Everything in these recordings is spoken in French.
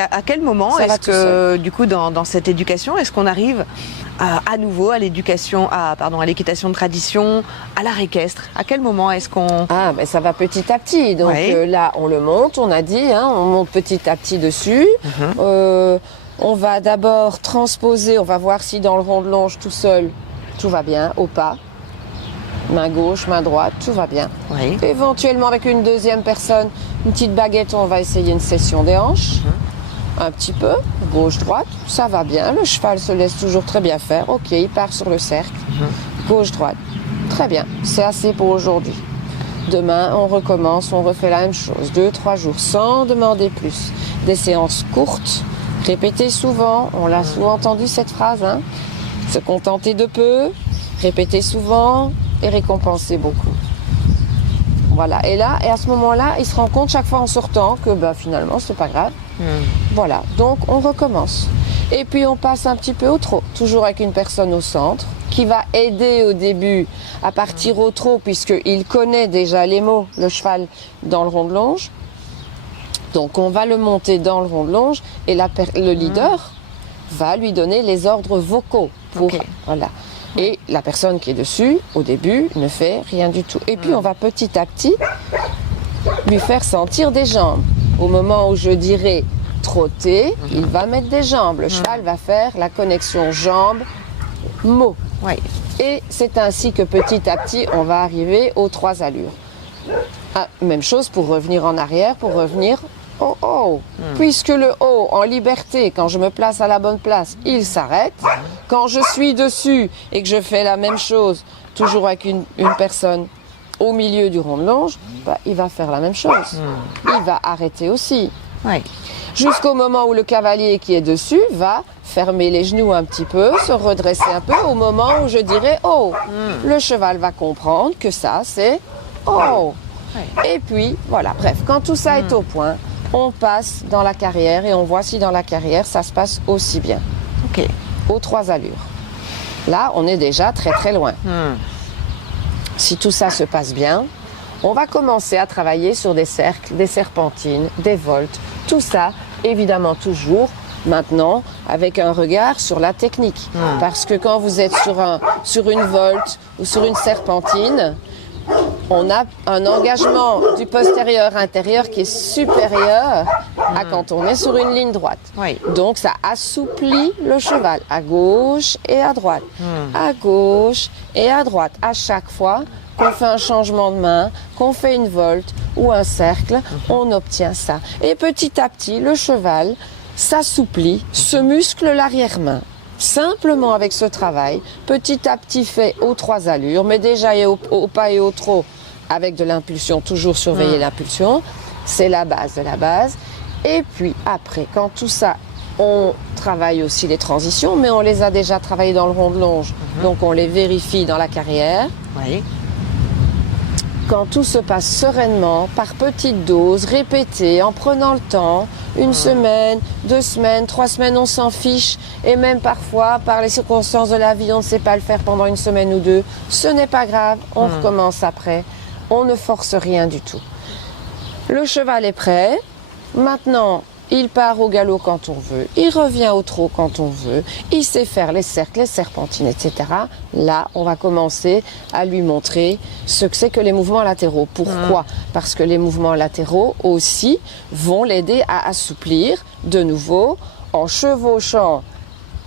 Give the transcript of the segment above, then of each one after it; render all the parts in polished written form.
à quel moment Ça va est-ce tout que, seul. du coup, dans cette éducation, est-ce qu'on arrive à nouveau à l'équitation de tradition, à l'art équestre? À quel moment est-ce qu'on... Ah, ben ça va petit à petit. Donc Ouais. là, on le monte, on a dit, hein, on monte petit à petit dessus. On va d'abord transposer, on va voir si dans le rond de longe tout seul, tout va bien, au pas. Main gauche, main droite, tout va bien. Oui. Éventuellement avec une deuxième personne, une petite baguette, on va essayer une session des hanches. Un petit peu, gauche-droite, ça va bien. Le cheval se laisse toujours très bien faire. Ok, il part sur le cercle. Gauche-droite. Très bien, c'est assez pour aujourd'hui. Demain, on recommence, on refait la même chose. 2-3 jours sans demander plus. Des séances courtes, répétées souvent. On l'a souvent entendu cette phrase, hein. Se contenter de peu, répéter souvent et récompenser beaucoup. Voilà. Et à ce moment-là, il se rend compte chaque fois en sortant que finalement, c'est pas grave. Voilà. Donc, on recommence. Et puis, on passe un petit peu au trot. Toujours avec une personne au centre qui va aider au début à partir au trot puisqu'il connaît déjà les mots, le cheval, dans le rond de longe. Donc, on va le monter dans le rond de longe et le leader va lui donner les ordres vocaux. Voilà. Et la personne qui est dessus, au début, ne fait rien du tout. Et puis, on va petit à petit lui faire sentir des jambes. Au moment où je dirais trotter, il va mettre des jambes. Le cheval va faire la connexion jambes-mots. Oui. Et c'est ainsi que petit à petit, on va arriver aux 3 allures. Ah, même chose pour revenir en arrière, pour revenir au haut. Puisque le haut, en liberté, quand je me place à la bonne place, il s'arrête. Quand je suis dessus et que je fais la même chose, toujours avec une personne au milieu du rond de longe, il va faire la même chose. Il va arrêter aussi. Oui. Jusqu'au moment où le cavalier qui est dessus va fermer les genoux un petit peu, se redresser un peu, au moment où je dirai « oh ». Le cheval va comprendre que ça, c'est « oh ». Et puis, voilà, bref, quand tout ça est au point, on passe dans la carrière et on voit si dans la carrière, ça se passe aussi bien. Ok. Aux 3 allures. Là, on est déjà très très loin. Si tout ça se passe bien, on va commencer à travailler sur des cercles, des serpentines, des voltes. Tout ça, évidemment, toujours maintenant avec un regard sur la technique. Parce que quand vous êtes sur une volte ou sur une serpentine, on a un engagement du postérieur-intérieur qui est supérieur à quand on est sur une ligne droite. Oui. Donc ça assouplit le cheval à gauche et à droite, à gauche et à droite. À chaque fois qu'on fait un changement de main, qu'on fait une volte ou un cercle, on obtient ça. Et petit à petit, le cheval s'assouplit, se muscle l'arrière-main. Simplement avec ce travail, petit à petit fait aux 3 allures, mais déjà au pas et au trot avec de l'impulsion, toujours surveiller l'impulsion, c'est la base de la base. Et puis après, quand tout ça, on travaille aussi les transitions, mais on les a déjà travaillées dans le rond de longe, donc on les vérifie dans la carrière. Oui. Quand tout se passe sereinement, par petites doses, répétées, en prenant le temps, 1 semaine, 2 semaines, 3 semaines, on s'en fiche. Et même parfois, par les circonstances de la vie, on ne sait pas le faire pendant 1 semaine ou 2. Ce n'est pas grave, on recommence après. On ne force rien du tout. Le cheval est prêt. Maintenant, il part au galop quand on veut. Il revient au trot quand on veut. Il sait faire les cercles, les serpentines, etc. Là, on va commencer à lui montrer ce que c'est que les mouvements latéraux. Pourquoi ? Parce que les mouvements latéraux aussi vont l'aider à assouplir de nouveau en chevauchant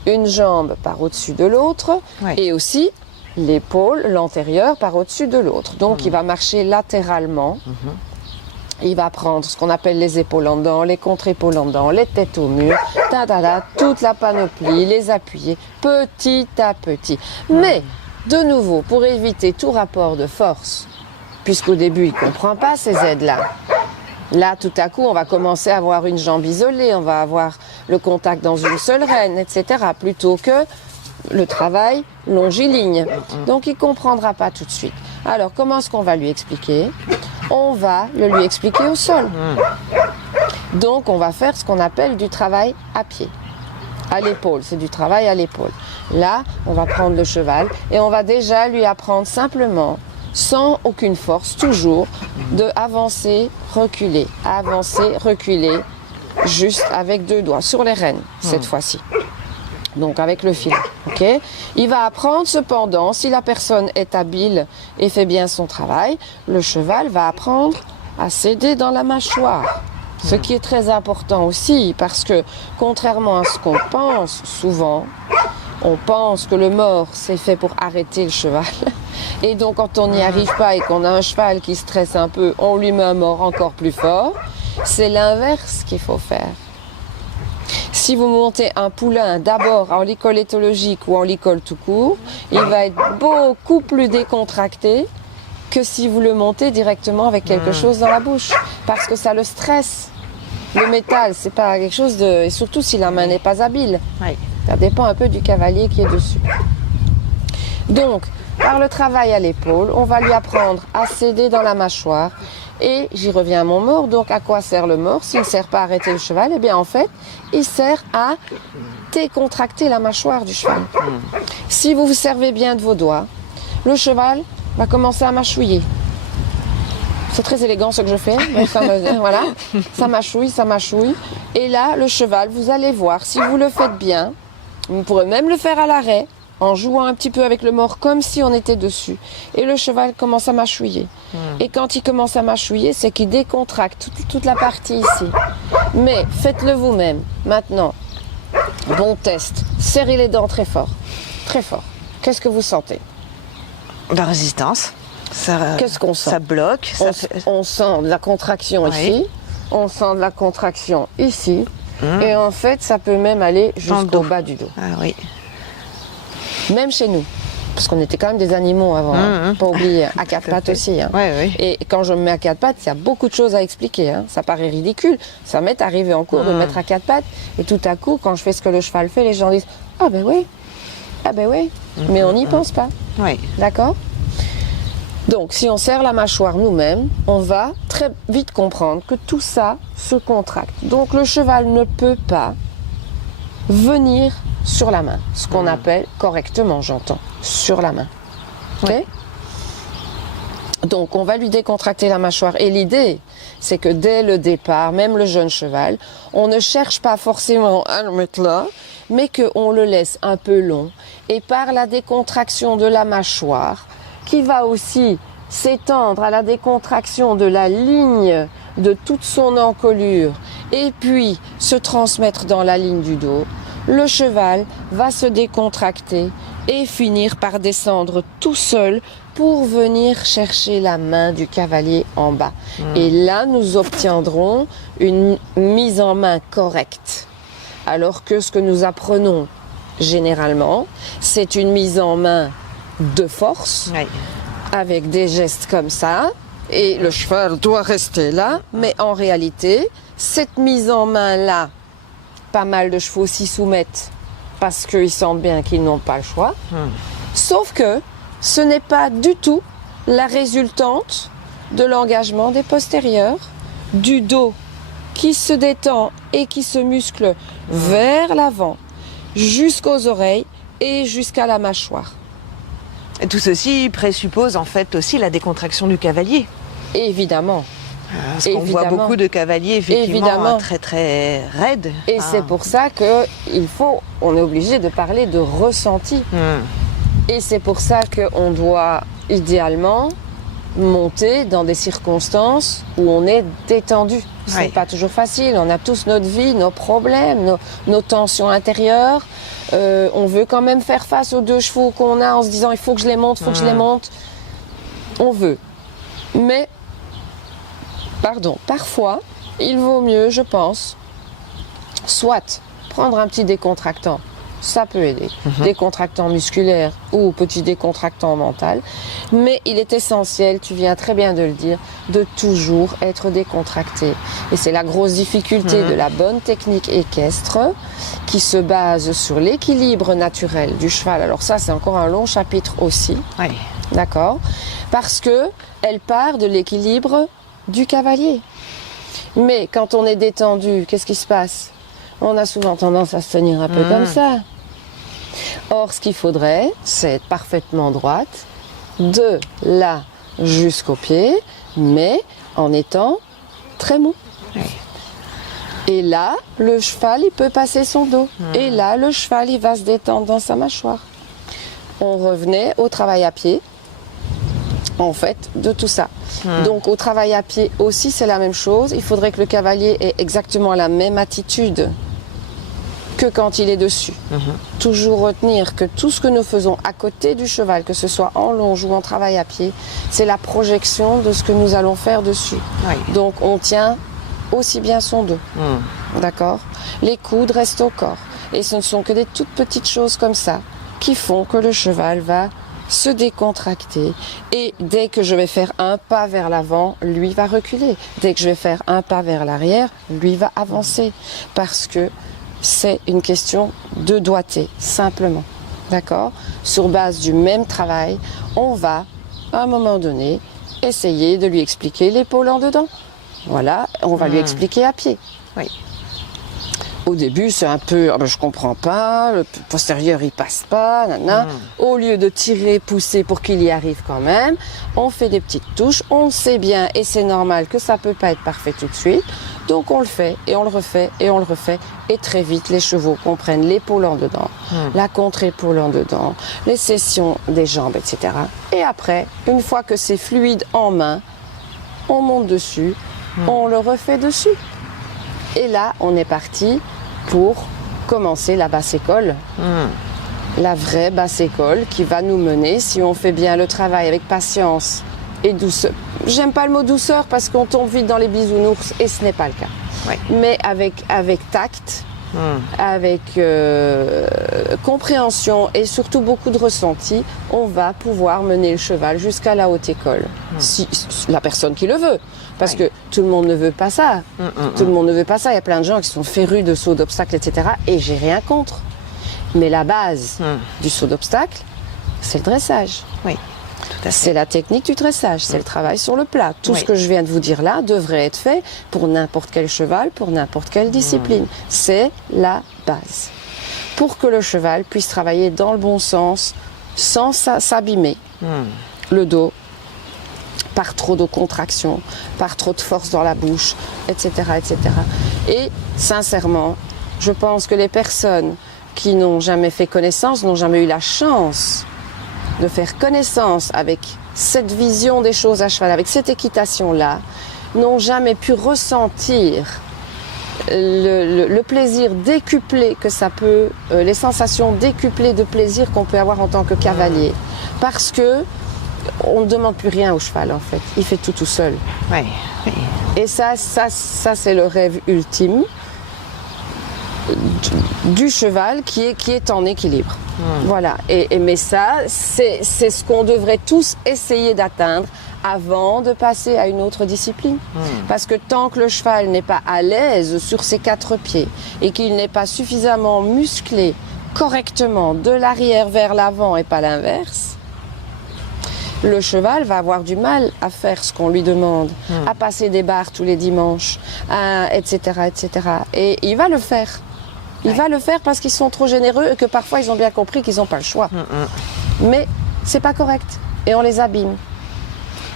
une jambe par au-dessus de l'autre et aussi l'épaule, l'antérieure, par au-dessus de l'autre. Donc, il va marcher latéralement. Il va prendre ce qu'on appelle les épaules en dents, les contre-épaules en dents, les têtes au mur, toute la panoplie, les appuyer petit à petit. Mais, de nouveau, pour éviter tout rapport de force, puisqu'au début, il ne comprend pas ces aides-là. Là, tout à coup, on va commencer à avoir une jambe isolée, on va avoir le contact dans une seule reine, etc., plutôt que le travail longiligne. Donc, il ne comprendra pas tout de suite. Alors, comment est-ce qu'on va lui expliquer ? On va le lui expliquer au sol. Donc, on va faire ce qu'on appelle du travail à pied. À l'épaule, c'est du travail à l'épaule. Là, on va prendre le cheval et on va déjà lui apprendre simplement, sans aucune force, toujours, de avancer, reculer, juste avec 2 doigts, sur les rênes, cette fois-ci. Donc avec le fil, ok. Il va apprendre cependant, si la personne est habile et fait bien son travail, le cheval va apprendre à céder dans la mâchoire. Ce qui est très important aussi, parce que contrairement à ce qu'on pense souvent, on pense que le mors c'est fait pour arrêter le cheval. Et donc quand on n'y arrive pas et qu'on a un cheval qui stresse un peu, on lui met un mors encore plus fort. C'est l'inverse qu'il faut faire. Si vous montez un poulain d'abord en licol éthologique ou en licol tout court, il va être beaucoup plus décontracté que si vous le montez directement avec quelque chose dans la bouche. Parce que ça le stresse. Le métal, c'est pas quelque chose de... Et surtout si la main n'est pas habile. Oui. Ça dépend un peu du cavalier qui est dessus. Donc, par le travail à l'épaule, on va lui apprendre à céder dans la mâchoire. Et j'y reviens à mon mors. Donc, à quoi sert le mors? S'il ne sert pas à arrêter le cheval, eh bien, en fait, il sert à décontracter la mâchoire du cheval. Si vous vous servez bien de vos doigts, le cheval va commencer à mâchouiller. C'est très élégant ce que je fais, mais voilà, ça mâchouille. Et là, le cheval, vous allez voir, si vous le faites bien, vous pourrez même le faire à l'arrêt, en jouant un petit peu avec le mors, comme si on était dessus. Et le cheval commence à mâchouiller. Et quand il commence à mâchouiller, c'est qu'il décontracte toute la partie ici. Mais faites-le vous-même. Maintenant, bon test. Serrez les dents très fort. Très fort. Qu'est-ce que vous sentez? La résistance. Qu'est-ce qu'on sent? Ça bloque. On sent de la contraction ici. On sent de la contraction ici. Et en fait, ça peut même aller jusqu'au bas du dos. Ah oui. Même chez nous. Parce qu'on était quand même des animaux avant. Pas oublier. À 4 pattes aussi. Hein. Oui. Et quand je me mets à 4 pattes, il y a beaucoup de choses à expliquer. Hein. Ça paraît ridicule. Ça m'est arrivé en cours de me mettre à 4 pattes. Et tout à coup, quand je fais ce que le cheval fait, les gens disent « Ah ben oui. Ah ben oui. » Mais on n'y pense pas. Oui. D'accord? Donc, si on serre la mâchoire nous-mêmes, on va très vite comprendre que tout ça se contracte. Donc, le cheval ne peut pas venir sur la main, ce qu'on appelle correctement, j'entends, sur la main. Ok? Donc, on va lui décontracter la mâchoire. Et l'idée, c'est que dès le départ, même le jeune cheval, on ne cherche pas forcément à le mettre là, mais qu'on le laisse un peu long. Et par la décontraction de la mâchoire, qui va aussi s'étendre à la décontraction de la ligne de toute son encolure et puis se transmettre dans la ligne du dos, le cheval va se décontracter et finir par descendre tout seul pour venir chercher la main du cavalier en bas. Et là, nous obtiendrons une mise en main correcte. Alors que ce que nous apprenons généralement, c'est une mise en main de force, avec des gestes comme ça, et le cheval doit rester là, mais en réalité, cette mise en main-là, pas mal de chevaux s'y soumettent, parce qu'ils sentent bien qu'ils n'ont pas le choix, sauf que ce n'est pas du tout la résultante de l'engagement des postérieurs, du dos qui se détend et qui se muscle vers l'avant, jusqu'aux oreilles et jusqu'à la mâchoire. Et tout ceci présuppose en fait aussi la décontraction du cavalier. Évidemment. Parce qu'on voit beaucoup de cavaliers effectivement très très raides. Et c'est pour ça on est obligé de parler de ressenti. Et c'est pour ça qu'on doit idéalement monter dans des circonstances où on est détendu. C'est pas toujours facile, on a tous notre vie, nos problèmes, nos tensions intérieures. On veut quand même faire face aux 2 chevaux qu'on a en se disant il faut que je les monte, il faut que je les monte. On veut. Mais, parfois, il vaut mieux, je pense, soit prendre un petit décontractant, ça peut aider, décontractant musculaire ou petit décontractant mental, mais il est essentiel, tu viens très bien de le dire, de toujours être décontracté. Et c'est la grosse difficulté de la bonne technique équestre qui se base sur l'équilibre naturel du cheval. Alors ça, c'est encore un long chapitre aussi, d'accord, parce que elle part de l'équilibre du cavalier. Mais quand on est détendu, qu'est-ce qui se passe? On a souvent tendance à se tenir un peu comme ça. Or, ce qu'il faudrait, c'est être parfaitement droite, de là jusqu'au pied, mais en étant très mou. Et là, le cheval, il peut passer son dos. Et là, le cheval, il va se détendre dans sa mâchoire. On revenait au travail à pied, en fait, de tout ça. Donc, au travail à pied aussi, c'est la même chose. Il faudrait que le cavalier ait exactement la même attitude que quand il est dessus. Toujours retenir que tout ce que nous faisons à côté du cheval, que ce soit en longe ou en travail à pied, c'est la projection de ce que nous allons faire dessus. Oui. Donc, on tient aussi bien son dos. D'accord? Les coudes restent au corps. Et ce ne sont que des toutes petites choses comme ça qui font que le cheval va se décontracter. Et dès que je vais faire un pas vers l'avant, lui va reculer. Dès que je vais faire un pas vers l'arrière, lui va avancer. Parce que c'est une question de doigté, simplement. D'accord? Sur base du même travail, on va, à un moment donné, essayer de lui expliquer l'épaule en dedans. Voilà, on va lui expliquer à pied. Oui. Au début, c'est un peu, je comprends pas, le postérieur il passe pas, nanana. Au lieu de tirer, pousser pour qu'il y arrive quand même, on fait des petites touches, on sait bien et c'est normal que ça peut pas être parfait tout de suite. Donc on le fait et on le refait et on le refait et très vite les chevaux comprennent l'épaule en dedans, la contre-épaule en dedans, les cessions des jambes, etc. Et après, une fois que c'est fluide en main, on monte dessus, on le refait dessus. Et là, on est parti pour commencer la basse école. La vraie basse école qui va nous mener, si on fait bien le travail avec patience et douceur. J'aime pas le mot douceur parce qu'on tombe vite dans les bisounours et ce n'est pas le cas. Oui. Mais avec tact, avec compréhension et surtout beaucoup de ressenti, on va pouvoir mener le cheval jusqu'à la haute école. Si la personne qui le veut. Parce que tout le monde ne veut pas ça. Tout le monde ne veut pas ça. Il y a plein de gens qui sont férus de sauts d'obstacles, etc. Et j'ai rien contre. Mais la base du saut d'obstacle, c'est le dressage. Oui, tout à fait. C'est la technique du dressage, c'est le travail sur le plat. Tout ce que je viens de vous dire là devrait être fait pour n'importe quel cheval, pour n'importe quelle discipline. C'est la base. Pour que le cheval puisse travailler dans le bon sens, sans s'abîmer. Le dos, par trop de contraction, par trop de force dans la bouche, etc., etc. Et sincèrement, je pense que les personnes qui n'ont jamais fait connaissance, n'ont jamais eu la chance de faire connaissance avec cette vision des choses à cheval, avec cette équitation-là, n'ont jamais pu ressentir le plaisir décuplé que ça peut, les sensations décuplées de plaisir qu'on peut avoir en tant que cavalier. Parce que on ne demande plus rien au cheval en fait, il fait tout seul. Oui, oui. Et ça c'est le rêve ultime du cheval qui est en équilibre. Voilà. Mais ça, c'est ce qu'on devrait tous essayer d'atteindre avant de passer à une autre discipline. Parce que tant que le cheval n'est pas à l'aise sur ses quatre pieds et qu'il n'est pas suffisamment musclé correctement de l'arrière vers l'avant et pas l'inverse, le cheval va avoir du mal à faire ce qu'on lui demande, à passer des barres tous les dimanches, etc., etc. Et il va le faire. Il va le faire parce qu'ils sont trop généreux et que parfois ils ont bien compris qu'ils n'ont pas le choix. Mais c'est pas correct et on les abîme.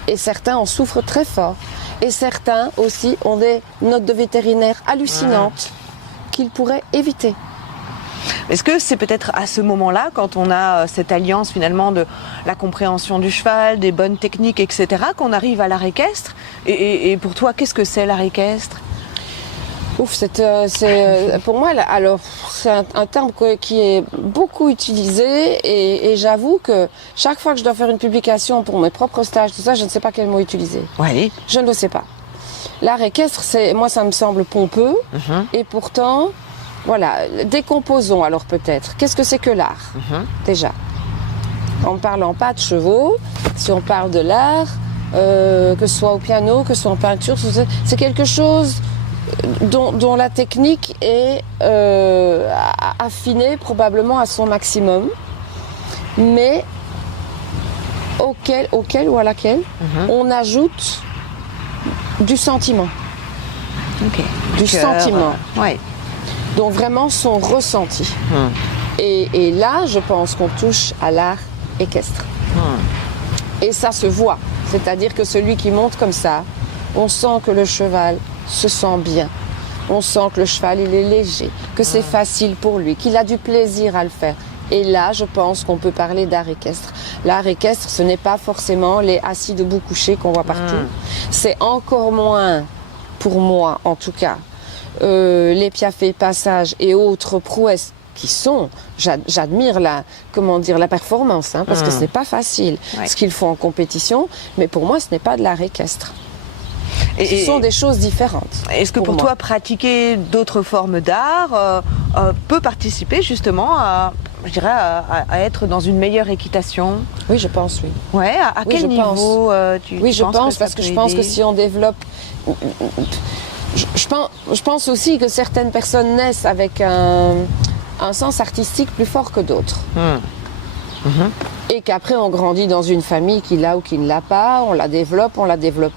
Et certains en souffrent très fort. Et certains aussi ont des notes de vétérinaire hallucinantes qu'ils pourraient éviter. Est-ce que c'est peut-être à ce moment-là, quand on a cette alliance finalement de la compréhension du cheval, des bonnes techniques, etc., qu'on arrive à l'art équestre et pour toi, qu'est-ce que c'est l'art équestre ? Ouf, pour moi, alors c'est un terme qui est beaucoup utilisé et j'avoue que chaque fois que je dois faire une publication pour mes propres stages, tout ça, je ne sais pas quel mot utiliser. Oui. Je ne le sais pas. L'art équestre, moi, ça me semble pompeux et pourtant, voilà, décomposons alors peut-être. Qu'est-ce que c'est que l'art déjà? En ne parlant pas de chevaux, si on parle de l'art, que ce soit au piano, que ce soit en peinture, c'est quelque chose dont la technique est affinée probablement à son maximum, mais auquel ou à laquelle on ajoute du sentiment. Okay. Du sentiment. Ouais. Donc vraiment son ressenti. Et là, je pense qu'on touche à l'art équestre. Et ça se voit. C'est-à-dire que celui qui monte comme ça, on sent que le cheval se sent bien. On sent que le cheval, il est léger, que c'est facile pour lui, qu'il a du plaisir à le faire. Et là, je pense qu'on peut parler d'art équestre. L'art équestre, ce n'est pas forcément les assis debout couchés qu'on voit partout. C'est encore moins, pour moi en tout cas, les piafés, passages et autres prouesses qui sont, j'admire la performance, hein, parce que ce n'est pas facile ce qu'ils font en compétition, mais pour moi, ce n'est pas de l'art équestre. Ce sont des choses différentes. Est-ce que pour toi, pratiquer d'autres formes d'art peut participer justement à être dans une meilleure équitation? Oui, je pense, oui. Ouais, à quel niveau Oui, je pense, parce que je pense que si on développe... Je pense aussi que certaines personnes naissent avec un sens artistique plus fort que d'autres. Et qu'après on grandit dans une famille qui l'a ou qui ne l'a pas, on la développe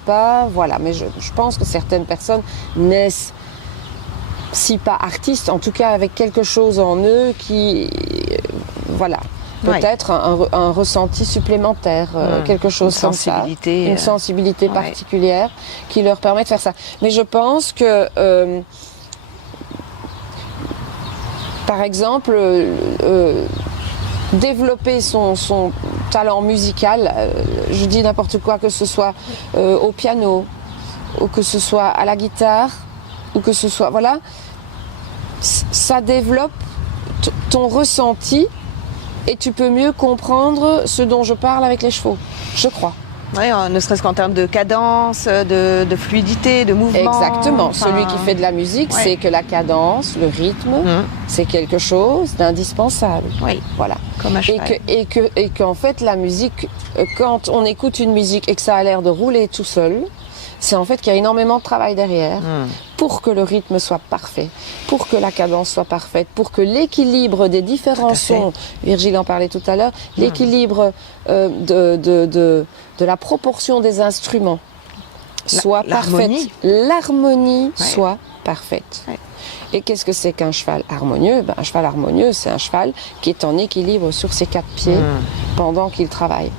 pas, voilà. Mais je pense que certaines personnes naissent, si pas artistes, en tout cas avec quelque chose en eux qui, voilà, peut-être un ressenti supplémentaire, quelque chose comme ça, une sensibilité particulière qui leur permet de faire ça. Mais je pense que, par exemple, développer son talent musical, je dis n'importe quoi, que ce soit au piano, ou que ce soit à la guitare, ou que ce soit, voilà, ça développe ton ressenti et tu peux mieux comprendre ce dont je parle avec les chevaux, je crois. Oui, ne serait-ce qu'en termes de cadence, de fluidité, de mouvement. Exactement. Enfin... Celui qui fait de la musique, c'est que la cadence, le rythme, c'est quelque chose d'indispensable. Oui. Voilà. Comme un cheval. Et qu'en fait, la musique, quand on écoute une musique et que ça a l'air de rouler tout seul, c'est en fait qu'il y a énormément de travail derrière pour que le rythme soit parfait, pour que la cadence soit parfaite, pour que l'équilibre des différents sons, Virgile en parlait tout à l'heure, l'équilibre de la proportion des instruments soit parfaite, l'harmonie soit parfaite. Ouais. Et qu'est-ce que c'est qu'un cheval harmonieux? Un cheval harmonieux, c'est un cheval qui est en équilibre sur ses 4 pieds pendant qu'il travaille.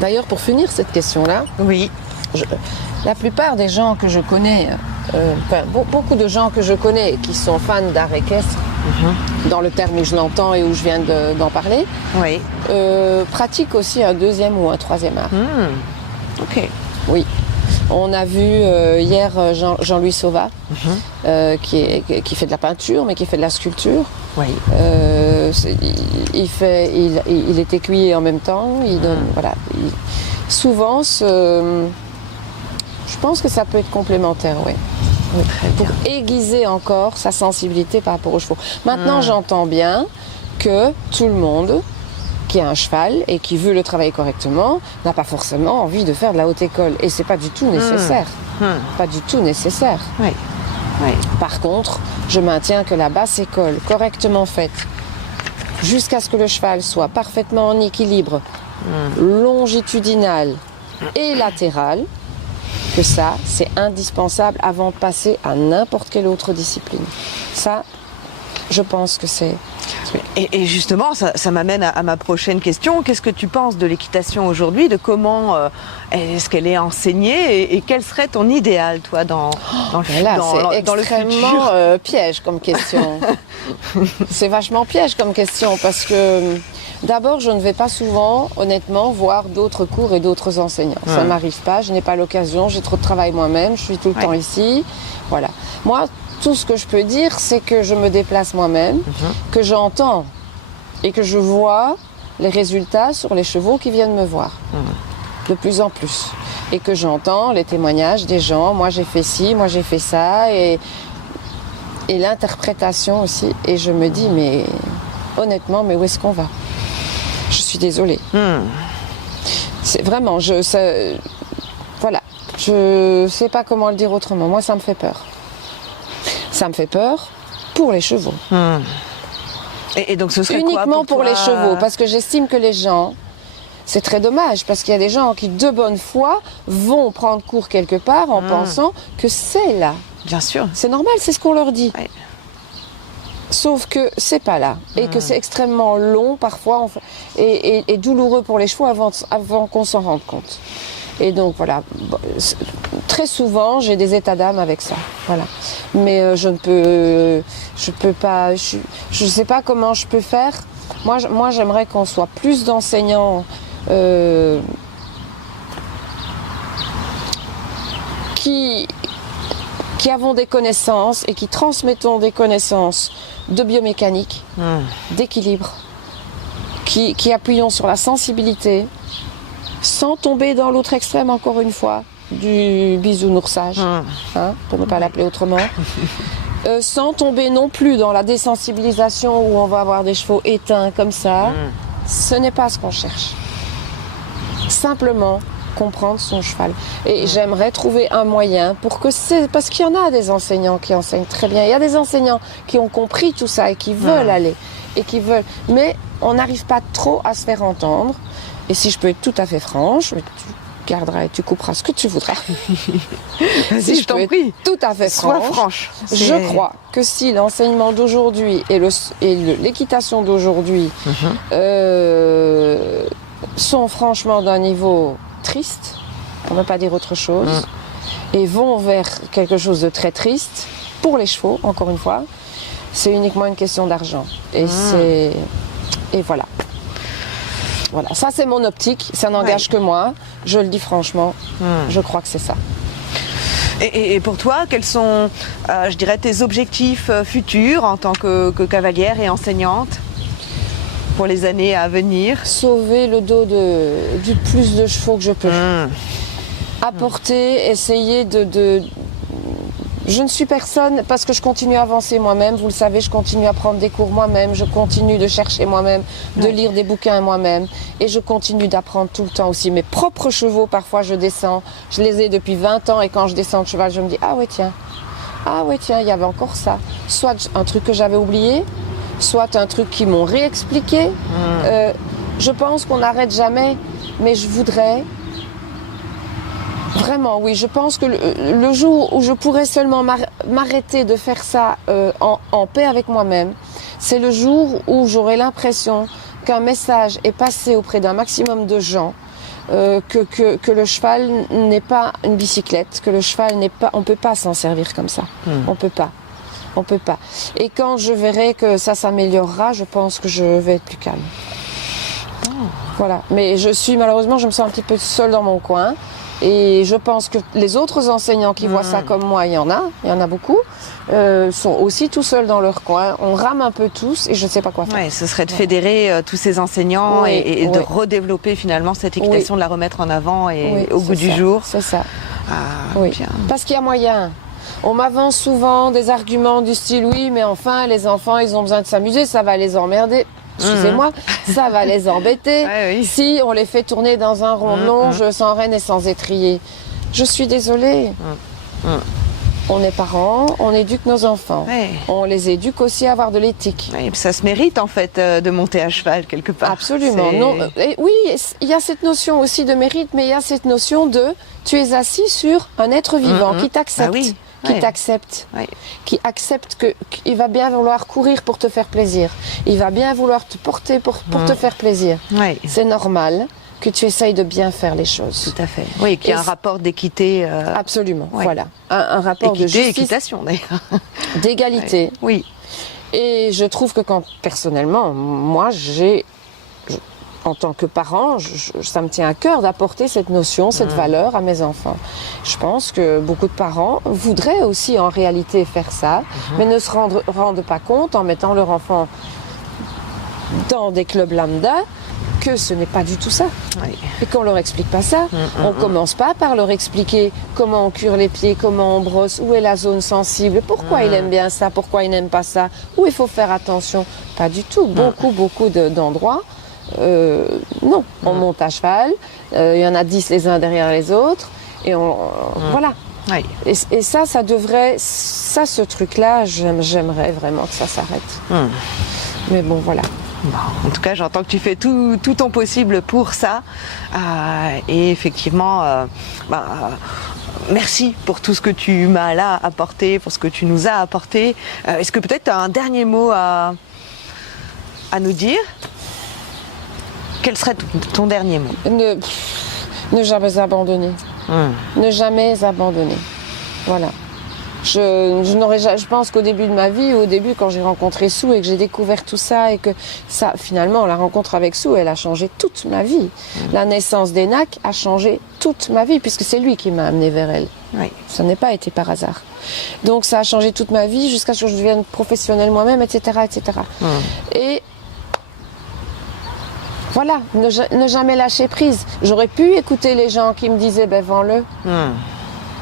D'ailleurs, pour finir cette question-là, la plupart des gens que je connais, beaucoup de gens que je connais qui sont fans d'art équestre, dans le terme où je l'entends et où je viens d'en parler, pratiquent aussi un 2e ou un 3e art. Ok. Oui. On a vu hier Jean-Louis Sauva, qui fait de la peinture, mais qui fait de la sculpture. Oui. Il est écuyer en même temps. Il donne, voilà. Souvent, je pense que ça peut être complémentaire, oui. Pour aiguiser encore sa sensibilité par rapport aux chevaux. Maintenant, j'entends bien que tout le monde qui a un cheval et qui veut le travailler correctement n'a pas forcément envie de faire de la haute école. Et c'est pas du tout nécessaire. Pas du tout nécessaire. Oui. Par contre, je maintiens que la basse école, correctement faite, jusqu'à ce que le cheval soit parfaitement en équilibre, longitudinal et latéral, que ça, c'est indispensable avant de passer à n'importe quelle autre discipline. Ça, je pense que c'est... Et justement, ça m'amène à ma prochaine question. Qu'est-ce que tu penses de l'équitation aujourd'hui, de comment est-ce qu'elle est enseignée et quel serait ton idéal, toi, dans le futur? C'est extrêmement piège comme question. C'est vachement piège comme question parce que d'abord, je ne vais pas souvent, honnêtement, voir d'autres cours et d'autres enseignants. Ça ne m'arrive pas, je n'ai pas l'occasion, j'ai trop de travail moi-même, je suis tout le temps ici. Voilà. Moi, tout ce que je peux dire, c'est que je me déplace moi-même, que j'entends et que je vois les résultats sur les chevaux qui viennent me voir. De plus en plus. Et que j'entends les témoignages des gens, moi j'ai fait ci, moi j'ai fait ça, et l'interprétation aussi. Et je me dis, mais honnêtement, mais où est-ce qu'on va? Je suis désolée. C'est vraiment, voilà, je sais pas comment le dire autrement. Moi, ça me fait peur. Ça me fait peur pour les chevaux. Et donc ce serait uniquement quoi pour les chevaux, parce que j'estime que les gens, c'est très dommage, parce qu'il y a des gens qui de bonne foi vont prendre cours quelque part en pensant que c'est là. Bien sûr. C'est normal, c'est ce qu'on leur dit. Ouais. Sauf que c'est pas là, et que c'est extrêmement long parfois, et douloureux pour les chevaux avant qu'on s'en rende compte. Et donc voilà, très souvent j'ai des états d'âme avec ça. Voilà. Mais je peux pas, je sais pas comment je peux faire. Moi j'aimerais qu'on soit plus d'enseignants qui avons des connaissances et qui transmettons des connaissances de biomécanique, d'équilibre, qui appuyons sur la sensibilité, sans tomber dans l'autre extrême, encore une fois, du bisounoursage, pour ne pas l'appeler autrement, sans tomber non plus dans la désensibilisation où on va avoir des chevaux éteints comme ça. Ce n'est pas ce qu'on cherche. Simplement comprendre son cheval. Et j'aimerais trouver un moyen pour que parce qu'il y en a des enseignants qui enseignent très bien. Il y a des enseignants qui ont compris tout ça et qui veulent aller. Mais on n'arrive pas trop à se faire entendre. Et si je peux être tout à fait franche, tu garderas et tu couperas ce que tu voudras. Si je t'en prie. Tout à fait franche. Je crois que si l'enseignement d'aujourd'hui et l'équitation d'aujourd'hui sont franchement d'un niveau triste, pour ne pas dire autre chose, et vont vers quelque chose de très triste pour les chevaux, encore une fois, c'est uniquement une question d'argent. Et voilà. Voilà, ça c'est mon optique, ça n'engage que moi, je le dis franchement, je crois que c'est ça. Et pour toi, quels sont, je dirais, tes objectifs futurs en tant que cavalière et enseignante pour les années à venir? Sauver le dos du plus de chevaux que je peux. Apporter, essayer de... Je ne suis personne parce que je continue à avancer moi-même. Vous le savez, je continue à prendre des cours moi-même. Je continue de chercher moi-même, de lire des bouquins moi-même. Et je continue d'apprendre tout le temps aussi. Mes propres chevaux, parfois je descends. Je les ai depuis 20 ans et quand je descends de cheval, je me dis « Ah ouais tiens, il y avait encore ça. » Soit un truc que j'avais oublié, soit un truc qu'ils m'ont réexpliqué. Je pense qu'on n'arrête jamais, mais je voudrais... Vraiment, oui. Je pense que le jour où je pourrais seulement m'arrêter de faire ça en paix avec moi-même, c'est le jour où j'aurai l'impression qu'un message est passé auprès d'un maximum de gens, que le cheval n'est pas une bicyclette, que le cheval n'est pas... On ne peut pas s'en servir comme ça. On peut pas. Et quand je verrai que ça s'améliorera, je pense que je vais être plus calme. Voilà. Mais malheureusement, je me sens un petit peu seule dans mon coin. Et je pense que les autres enseignants qui voient ça comme moi, il y en a beaucoup, sont aussi tout seuls dans leur coin. On rame un peu tous et je ne sais pas quoi faire. Ouais, ce serait de fédérer tous ces enseignants et de redévelopper finalement cette équitation, de la remettre en avant et au goût du jour. C'est ça. Bien. Parce qu'il y a moyen. On m'avance souvent des arguments du style « Oui, mais enfin, les enfants, ils ont besoin de s'amuser, ça va les emmerder. » Excusez-moi, ça va les embêter si on les fait tourner dans un rond longe sans rêne et sans étrier. Je suis désolée. On est parents, on éduque nos enfants. On les éduque aussi à avoir de l'éthique. Ça se mérite en fait de monter à cheval quelque part. Absolument. Non, oui, il y a cette notion aussi de mérite, mais il y a cette notion de tu es assis sur un être vivant qui t'accepte. Qui t'accepte, qui accepte qu'il va bien vouloir courir pour te faire plaisir. Il va bien vouloir te porter pour te faire plaisir. C'est normal que tu essayes de bien faire les choses. Tout à fait. Oui, qu'il y a un rapport d'équité. Absolument, voilà. Un rapport de justice. D'équitation d'ailleurs. D'égalité. Oui. Et je trouve que personnellement, moi, en tant que parent, ça me tient à cœur d'apporter cette notion, cette valeur à mes enfants. Je pense que beaucoup de parents voudraient aussi en réalité faire ça, mais ne se rendent pas compte en mettant leur enfant dans des clubs lambda que ce n'est pas du tout ça. Et qu'on leur explique pas ça. On commence pas par leur expliquer comment on cure les pieds, comment on brosse, où est la zone sensible, pourquoi il aime bien ça, pourquoi il n'aime pas ça, où il faut faire attention. Pas du tout. Beaucoup d'endroits. Non, on monte à cheval, il y en a 10 les uns derrière les autres, et voilà. Et ça devrait, ce truc-là, j'aimerais vraiment que ça s'arrête. Mais bon, voilà. Bon, en tout cas, j'entends que tu fais tout ton possible pour ça, et effectivement, merci pour tout ce que tu m'as là apporté, pour ce que tu nous as apporté. Est-ce que peut-être tu as un dernier mot à nous dire ? Quel serait ton dernier mot ? Ne jamais abandonner. Ne jamais abandonner. Voilà. Je pense qu'au début de ma vie, au début quand j'ai rencontré Sue et que j'ai découvert tout ça et que ça, finalement, la rencontre avec Sue, elle a changé toute ma vie. La naissance d'Enak a changé toute ma vie puisque c'est lui qui m'a amenée vers elle. Oui. Ça n'est pas été par hasard. Donc ça a changé toute ma vie jusqu'à ce que je devienne professionnelle moi-même, etc., etc. Et voilà, ne jamais lâcher prise. J'aurais pu écouter les gens qui me disaient, ben vends-le.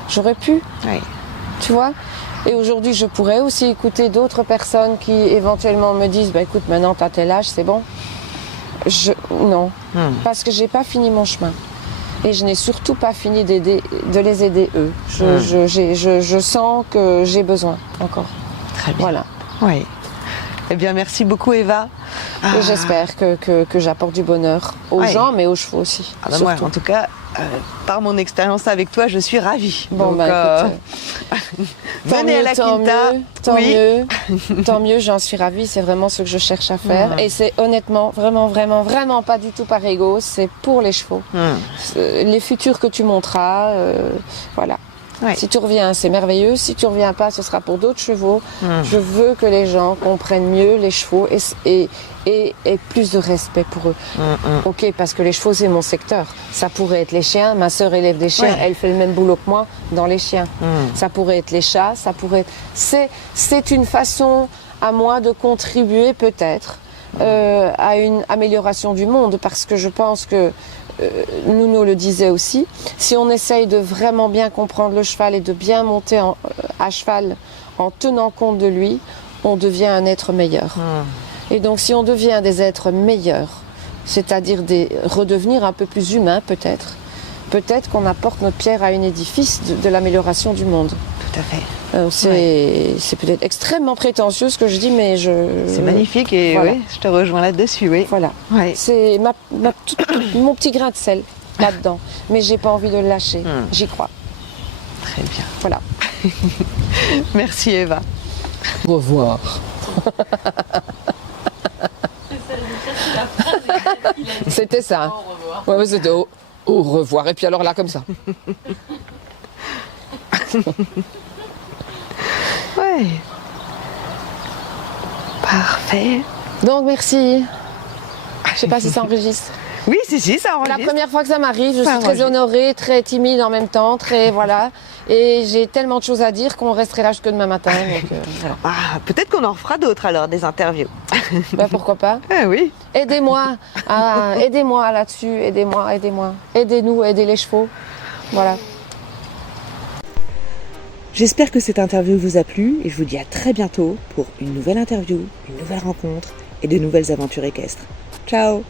J'aurais pu. Oui. Tu vois? Et aujourd'hui, je pourrais aussi écouter d'autres personnes qui éventuellement me disent, bah écoute, maintenant t'as tel âge, c'est bon. Non, parce que j'ai pas fini mon chemin. Et je n'ai surtout pas fini de les aider eux. Je sens que j'ai besoin encore. Très bien. Voilà. Oui. Eh bien, merci beaucoup, Eva. Et j'espère que j'apporte du bonheur aux gens, mais aux chevaux aussi. Moi, en tout cas, par mon expérience avec toi, je suis ravie. Bon, donc, venez à la Quinta. Tant mieux, j'en suis ravie. C'est vraiment ce que je cherche à faire. Et c'est honnêtement, vraiment pas du tout par ego. C'est pour les chevaux. Les futurs que tu monteras, voilà. Ouais. Si tu reviens, c'est merveilleux. Si tu reviens pas, ce sera pour d'autres chevaux. Je veux que les gens comprennent mieux les chevaux et plus de respect pour eux. Ok, parce que les chevaux, c'est mon secteur. Ça pourrait être les chiens. Ma sœur élève des chiens. Elle fait le même boulot que moi dans les chiens. Ça pourrait être les chats. Ça pourrait être... C'est une façon à moi de contribuer peut-être à une amélioration du monde, parce que je pense que Nuno le disait aussi, si on essaye de vraiment bien comprendre le cheval et de bien monter à cheval en tenant compte de lui, on devient un être meilleur. Et donc si on devient des êtres meilleurs, c'est-à-dire redevenir un peu plus humains peut-être qu'on apporte notre pierre à un édifice de l'amélioration du monde. Tout à fait. C'est peut-être extrêmement prétentieux ce que je dis, mais c'est magnifique et voilà. oui, je te rejoins là-dessus, oui. Voilà. Ouais. C'est mon petit grain de sel là-dedans, mais j'ai pas envie de le lâcher. J'y crois. Très bien. Voilà. Merci Eva. Au revoir. C'était ça. Au revoir. Ouais, c'était au revoir. Et puis alors là, comme ça. Ouais. Parfait. Donc merci. Je sais pas si ça enregistre. Oui, si, ça enregistre. La première fois que ça m'arrive, je suis très honorée, très timide en même temps, très voilà. Et j'ai tellement de choses à dire qu'on resterait là jusque demain matin. Donc, voilà. Peut-être qu'on en fera d'autres alors, des interviews. Ben, pourquoi pas. Oui. Aidez-moi là-dessus, aidez-moi. Aidez-nous, aidez les chevaux. Voilà. J'espère que cette interview vous a plu et je vous dis à très bientôt pour une nouvelle interview, une nouvelle rencontre et de nouvelles aventures équestres. Ciao!